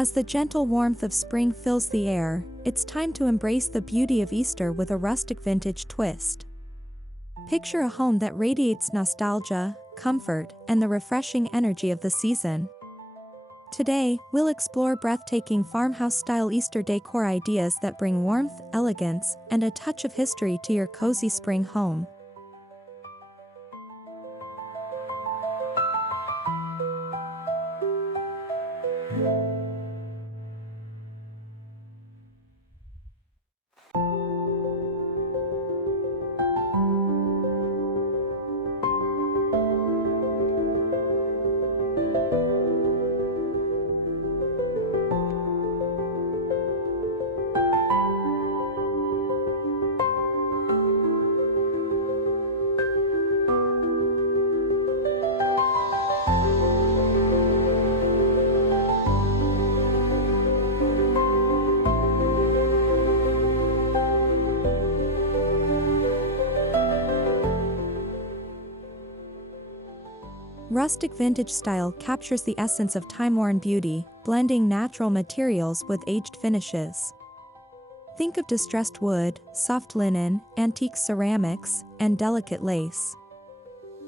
As the gentle warmth of spring fills the air, it's time to embrace the beauty of Easter with a rustic vintage twist. Picture a home that radiates nostalgia, comfort, and the refreshing energy of the season. Today, we'll explore breathtaking farmhouse-style Easter decor ideas that bring warmth, elegance, and a touch of history to your cozy spring home. Rustic vintage style captures the essence of time-worn beauty, blending natural materials with aged finishes. Think of distressed wood, soft linen, antique ceramics, and delicate lace.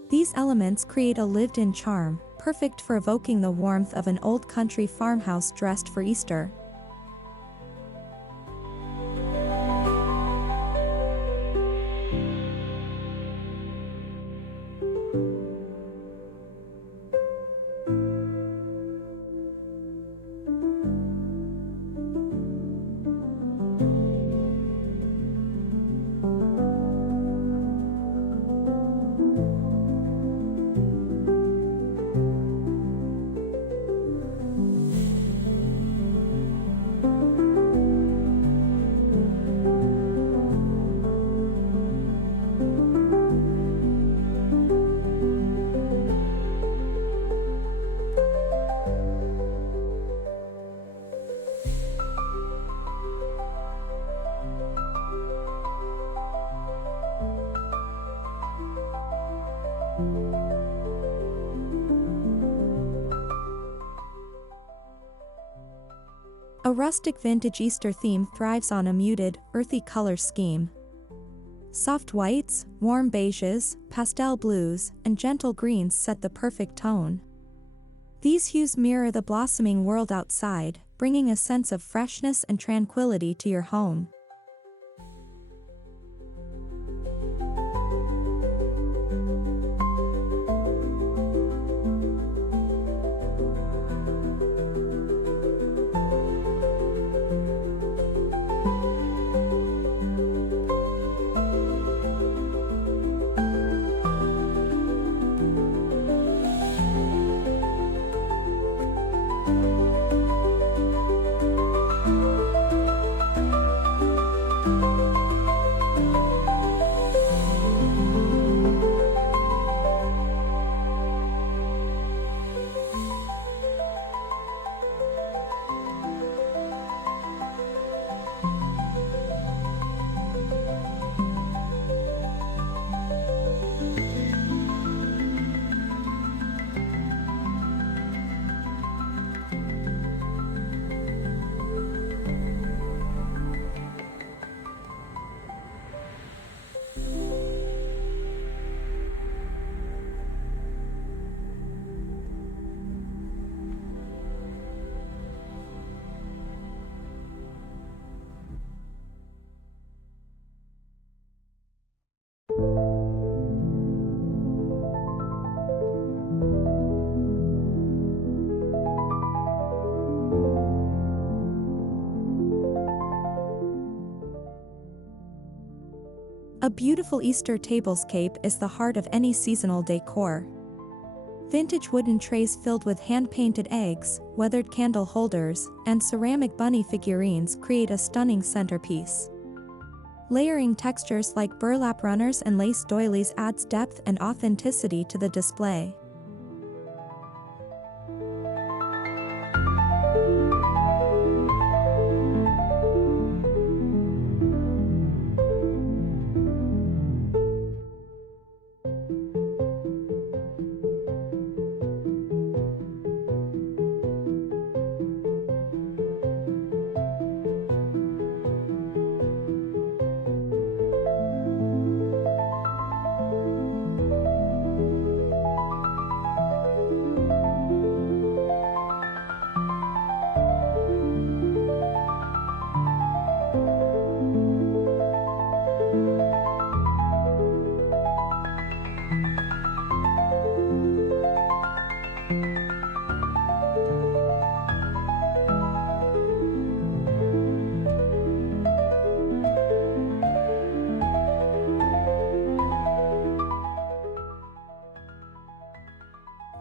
These elements create a lived-in charm, perfect for evoking the warmth of an old country farmhouse dressed for Easter. A rustic vintage Easter theme thrives on a muted, earthy color scheme. Soft whites, warm beiges, pastel blues, and gentle greens set the perfect tone. These hues mirror the blossoming world outside, bringing a sense of freshness and tranquility to your home. A beautiful Easter tablescape is the heart of any seasonal decor. Vintage wooden trays filled with hand-painted eggs, weathered candle holders, and ceramic bunny figurines create a stunning centerpiece. Layering textures like burlap runners and lace doilies adds depth and authenticity to the display.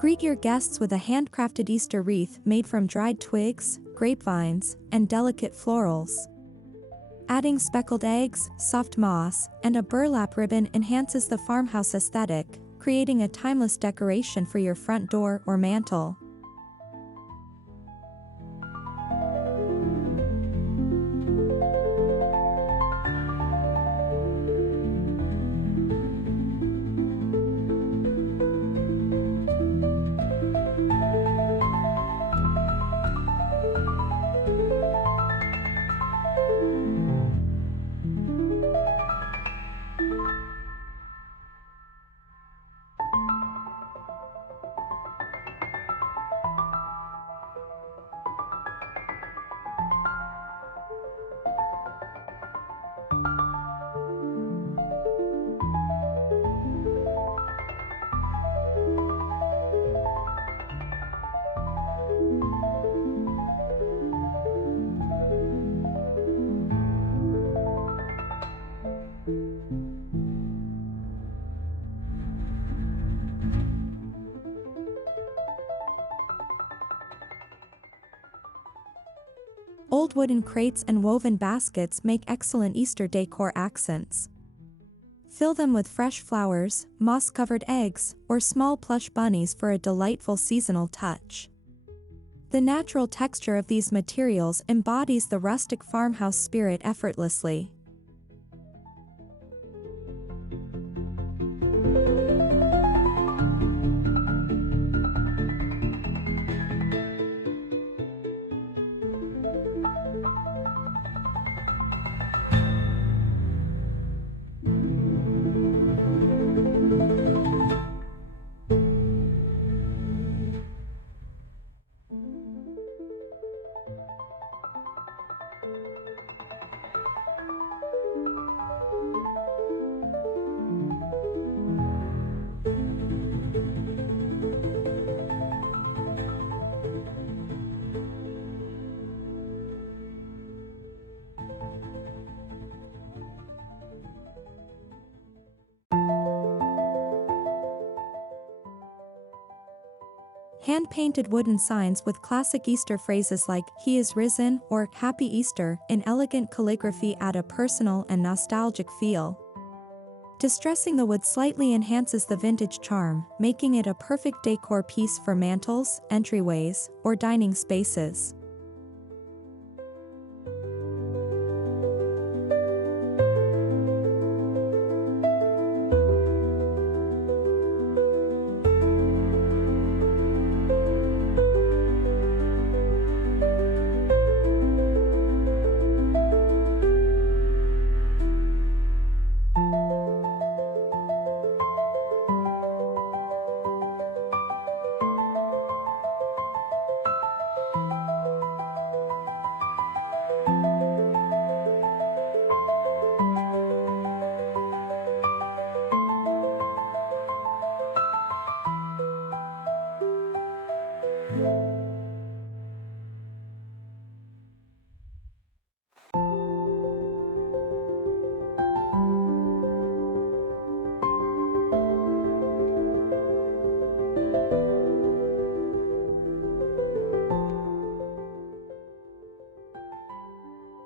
Greet your guests with a handcrafted Easter wreath made from dried twigs, grapevines, and delicate florals. Adding speckled eggs, soft moss, and a burlap ribbon enhances the farmhouse aesthetic, creating a timeless decoration for your front door or mantel. Old wooden crates and woven baskets make excellent Easter decor accents. Fill them with fresh flowers, moss-covered eggs, or small plush bunnies for a delightful seasonal touch. The natural texture of these materials embodies the rustic farmhouse spirit effortlessly. Hand-painted wooden signs with classic Easter phrases like "He is risen" or "Happy Easter" in elegant calligraphy add a personal and nostalgic feel. Distressing the wood slightly enhances the vintage charm, making it a perfect decor piece for mantels, entryways, or dining spaces.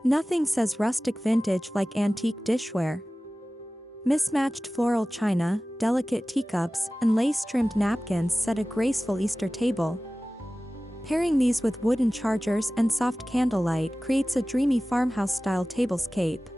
Nothing says rustic vintage like antique dishware. Mismatched floral china, delicate teacups, and lace-trimmed napkins set a graceful Easter table. Pairing these with wooden chargers and soft candlelight creates a dreamy farmhouse-style tablescape.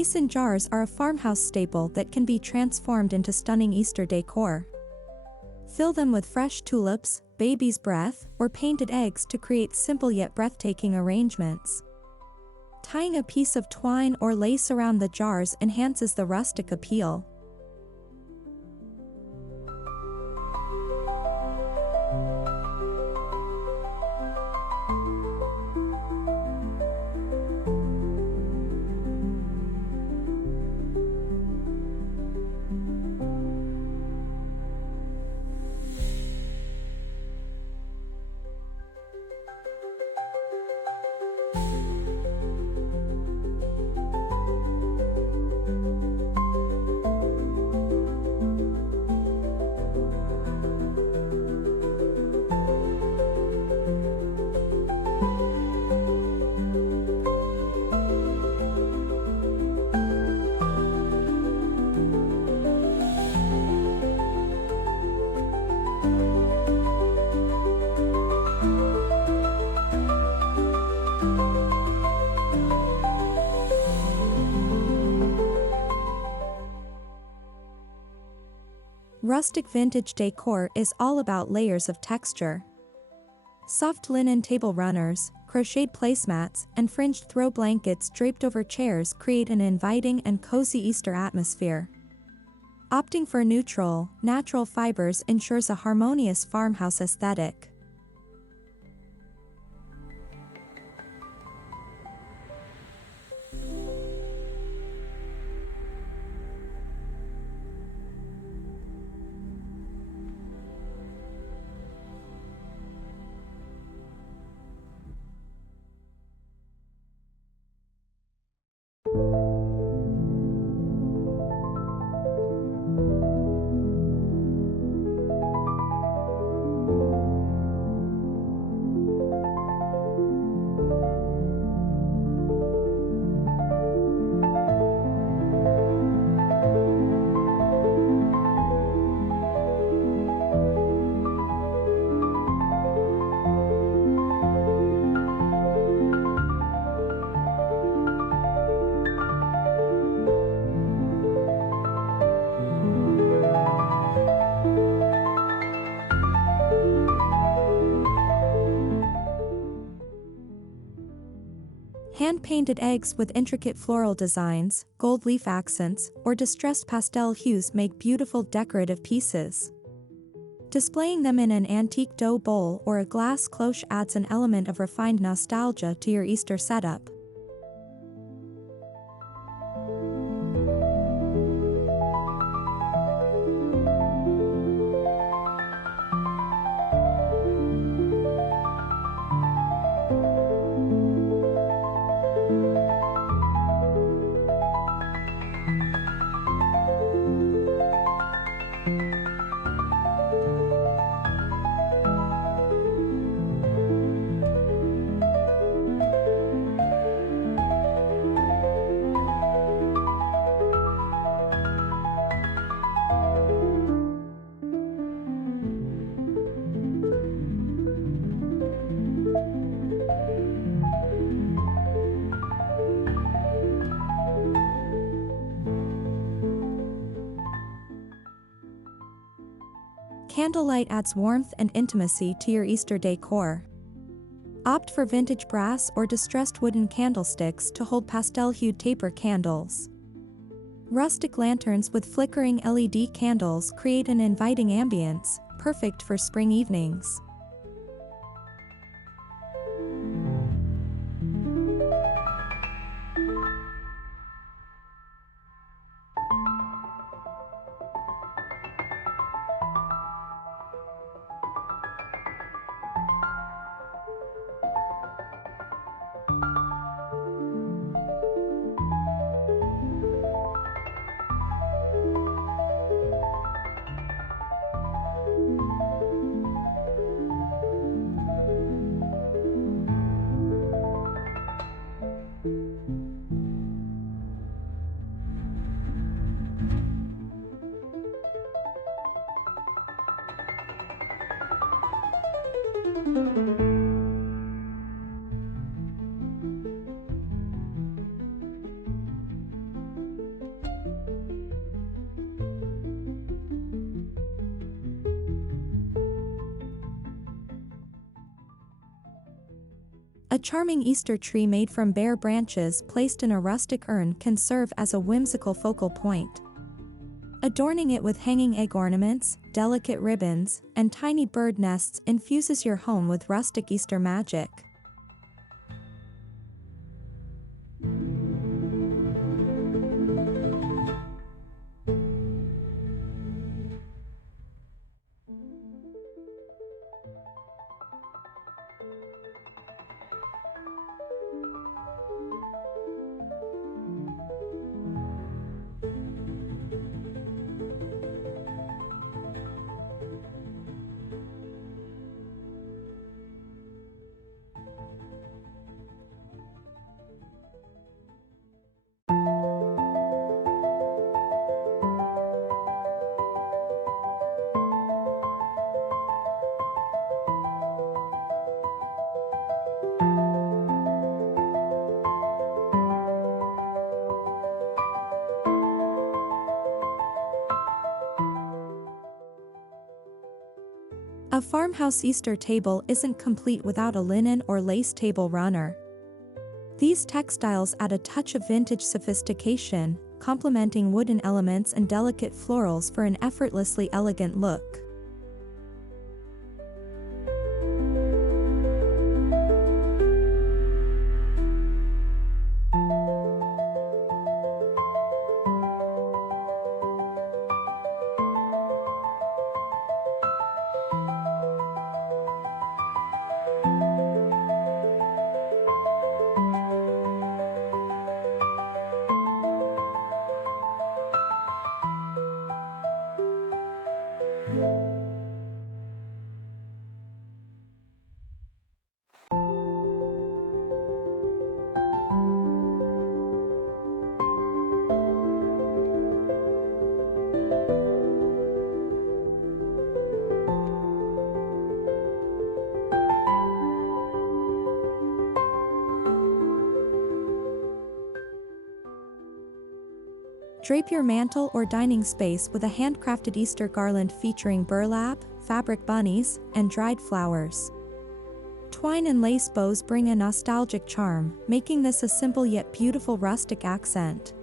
Mason jars are a farmhouse staple that can be transformed into stunning Easter decor. Fill them with fresh tulips, baby's breath, or painted eggs to create simple yet breathtaking arrangements. Tying a piece of twine or lace around the jars enhances the rustic appeal. Rustic vintage decor is all about layers of texture. Soft linen table runners, crocheted placemats, and fringed throw blankets draped over chairs create an inviting and cozy Easter atmosphere. Opting for neutral, natural fibers ensures a harmonious farmhouse aesthetic. Hand-painted eggs with intricate floral designs, gold leaf accents, or distressed pastel hues make beautiful decorative pieces. Displaying them in an antique dough bowl or a glass cloche adds an element of refined nostalgia to your Easter setup. Candlelight adds warmth and intimacy to your Easter decor. Opt for vintage brass or distressed wooden candlesticks to hold pastel-hued taper candles. Rustic lanterns with flickering LED candles create an inviting ambience, perfect for spring evenings. A charming Easter tree made from bare branches placed in a rustic urn can serve as a whimsical focal point. Adorning it with hanging egg ornaments, delicate ribbons, and tiny bird nests infuses your home with rustic Easter magic. A farmhouse Easter table isn't complete without a linen or lace table runner. These textiles add a touch of vintage sophistication, complementing wooden elements and delicate florals for an effortlessly elegant look. Drape your mantel or dining space with a handcrafted Easter garland featuring burlap, fabric bunnies, and dried flowers. Twine and lace bows bring a nostalgic charm, making this a simple yet beautiful rustic accent.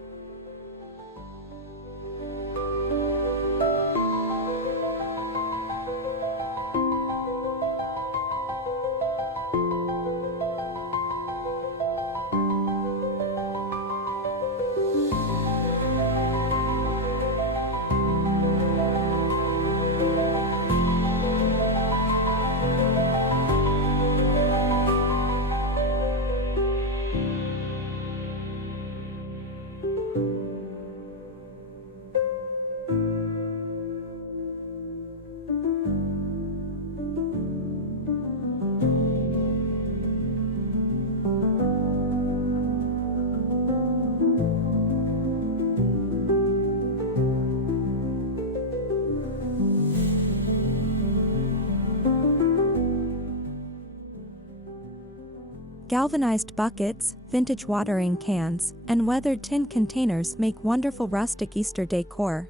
Galvanized buckets, vintage watering cans, and weathered tin containers make wonderful rustic Easter decor.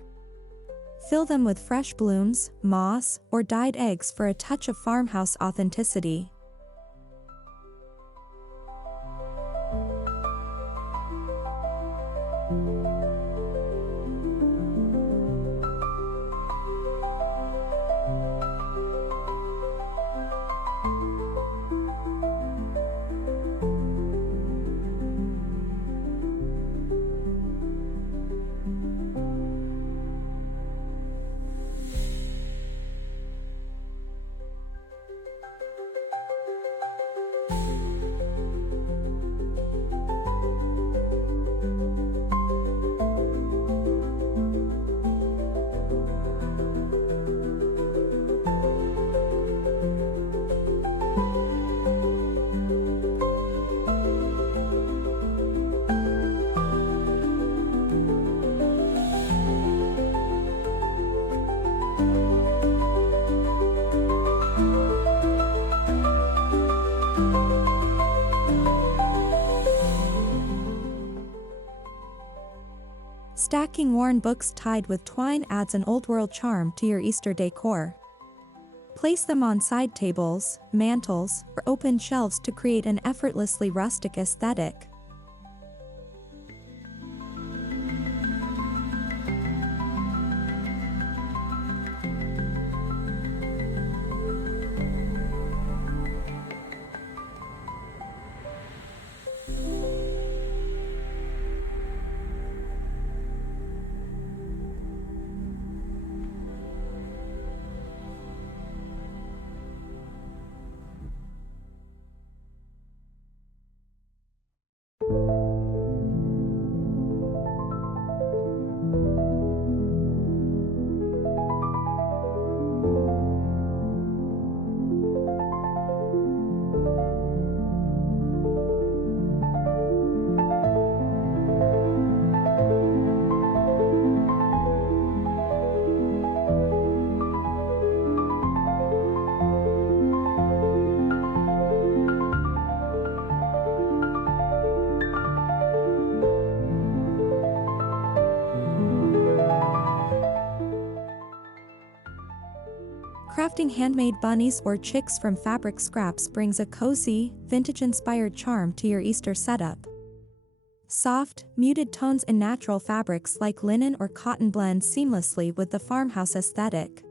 Fill them with fresh blooms, moss, or dyed eggs for a touch of farmhouse authenticity. Stacking worn books tied with twine adds an old-world charm to your Easter decor. Place them on side tables, mantels, or open shelves to create an effortlessly rustic aesthetic. Crafting handmade bunnies or chicks from fabric scraps brings a cozy, vintage-inspired charm to your Easter setup. Soft, muted tones in natural fabrics like linen or cotton blend seamlessly with the farmhouse aesthetic.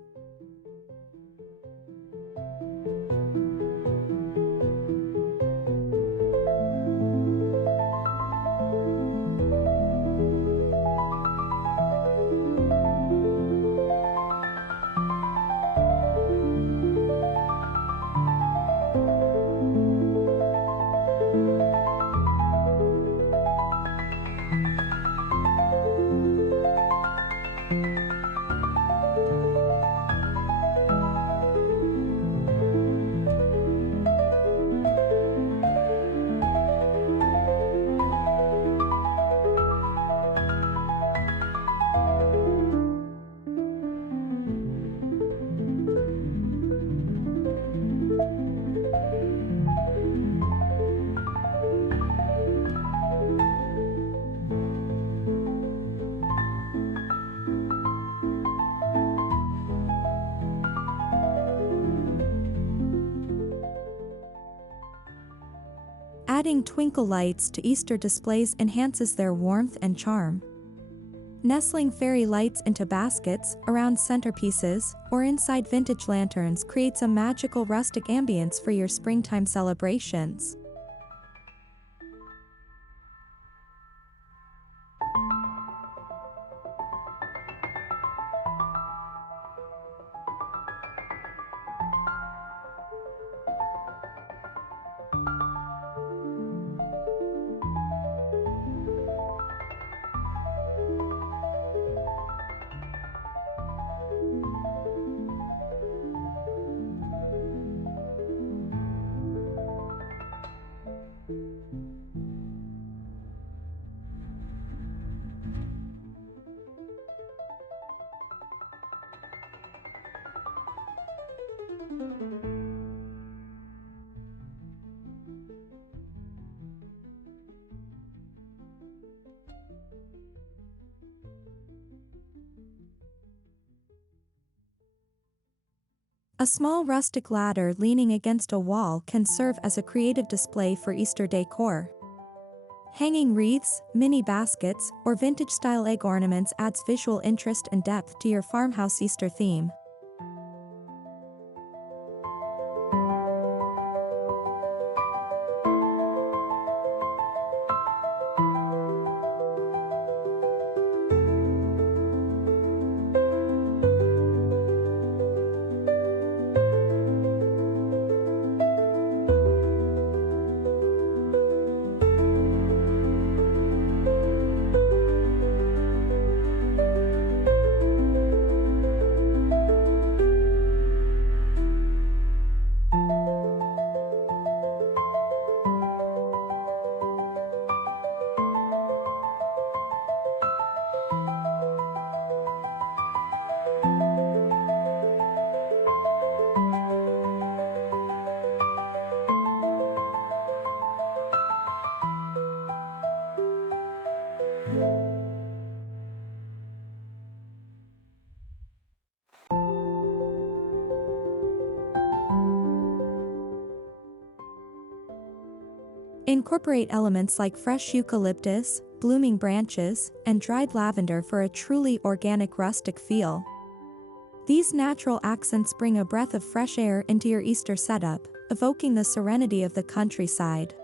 Adding twinkle lights to Easter displays enhances their warmth and charm. Nestling fairy lights into baskets, around centerpieces, or inside vintage lanterns creates a magical rustic ambience for your springtime celebrations. A small rustic ladder leaning against a wall can serve as a creative display for Easter decor. Hanging wreaths, mini baskets, or vintage-style egg ornaments adds visual interest and depth to your farmhouse Easter theme. Incorporate elements like fresh eucalyptus, blooming branches, and dried lavender for a truly organic rustic feel. These natural accents bring a breath of fresh air into your Easter setup, evoking the serenity of the countryside.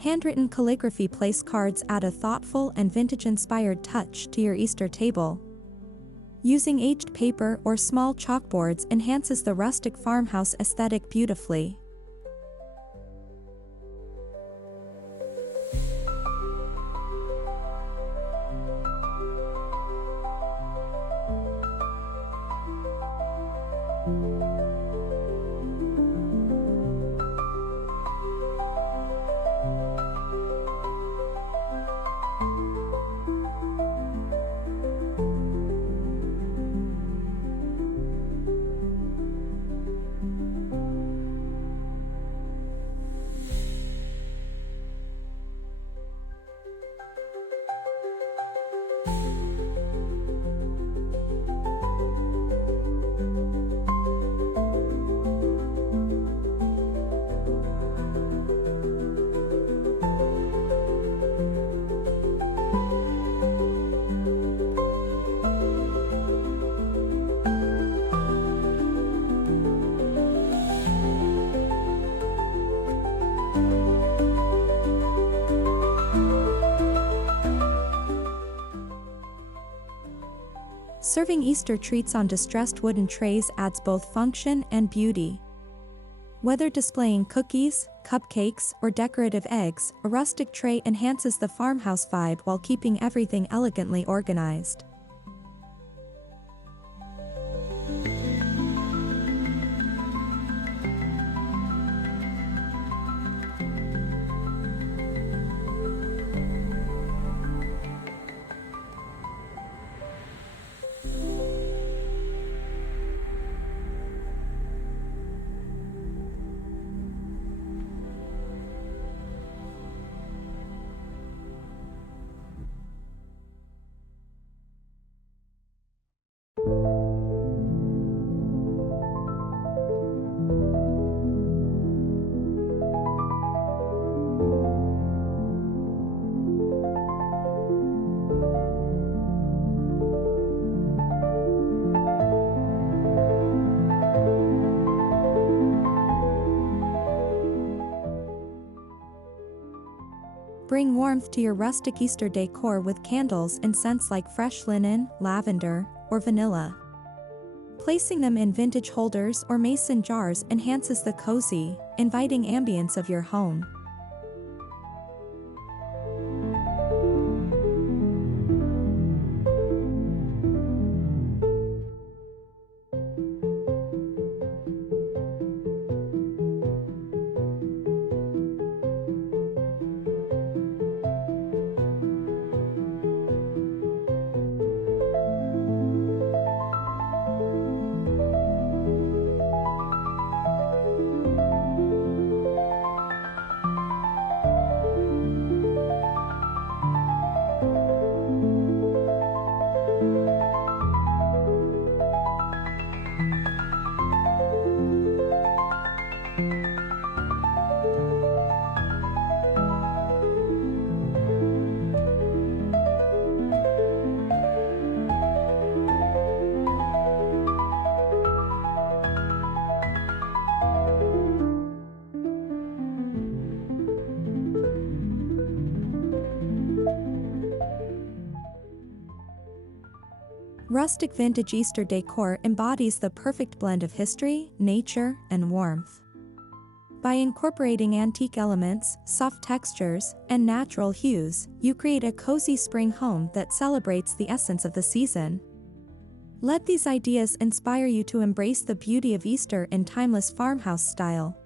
Handwritten calligraphy place cards add a thoughtful and vintage-inspired touch to your Easter table. Using aged paper or small chalkboards enhances the rustic farmhouse aesthetic beautifully. Serving Easter treats on distressed wooden trays adds both function and beauty. Whether displaying cookies, cupcakes, or decorative eggs, a rustic tray enhances the farmhouse vibe while keeping everything elegantly organized. Bring warmth to your rustic Easter decor with candles and scents like fresh linen, lavender, or vanilla. Placing them in vintage holders or mason jars enhances the cozy, inviting ambience of your home. Rustic Vintage Easter Décor embodies the perfect blend of history, nature, and warmth. By incorporating antique elements, soft textures, and natural hues, you create a cozy spring home that celebrates the essence of the season. Let these ideas inspire you to embrace the beauty of Easter in timeless farmhouse style.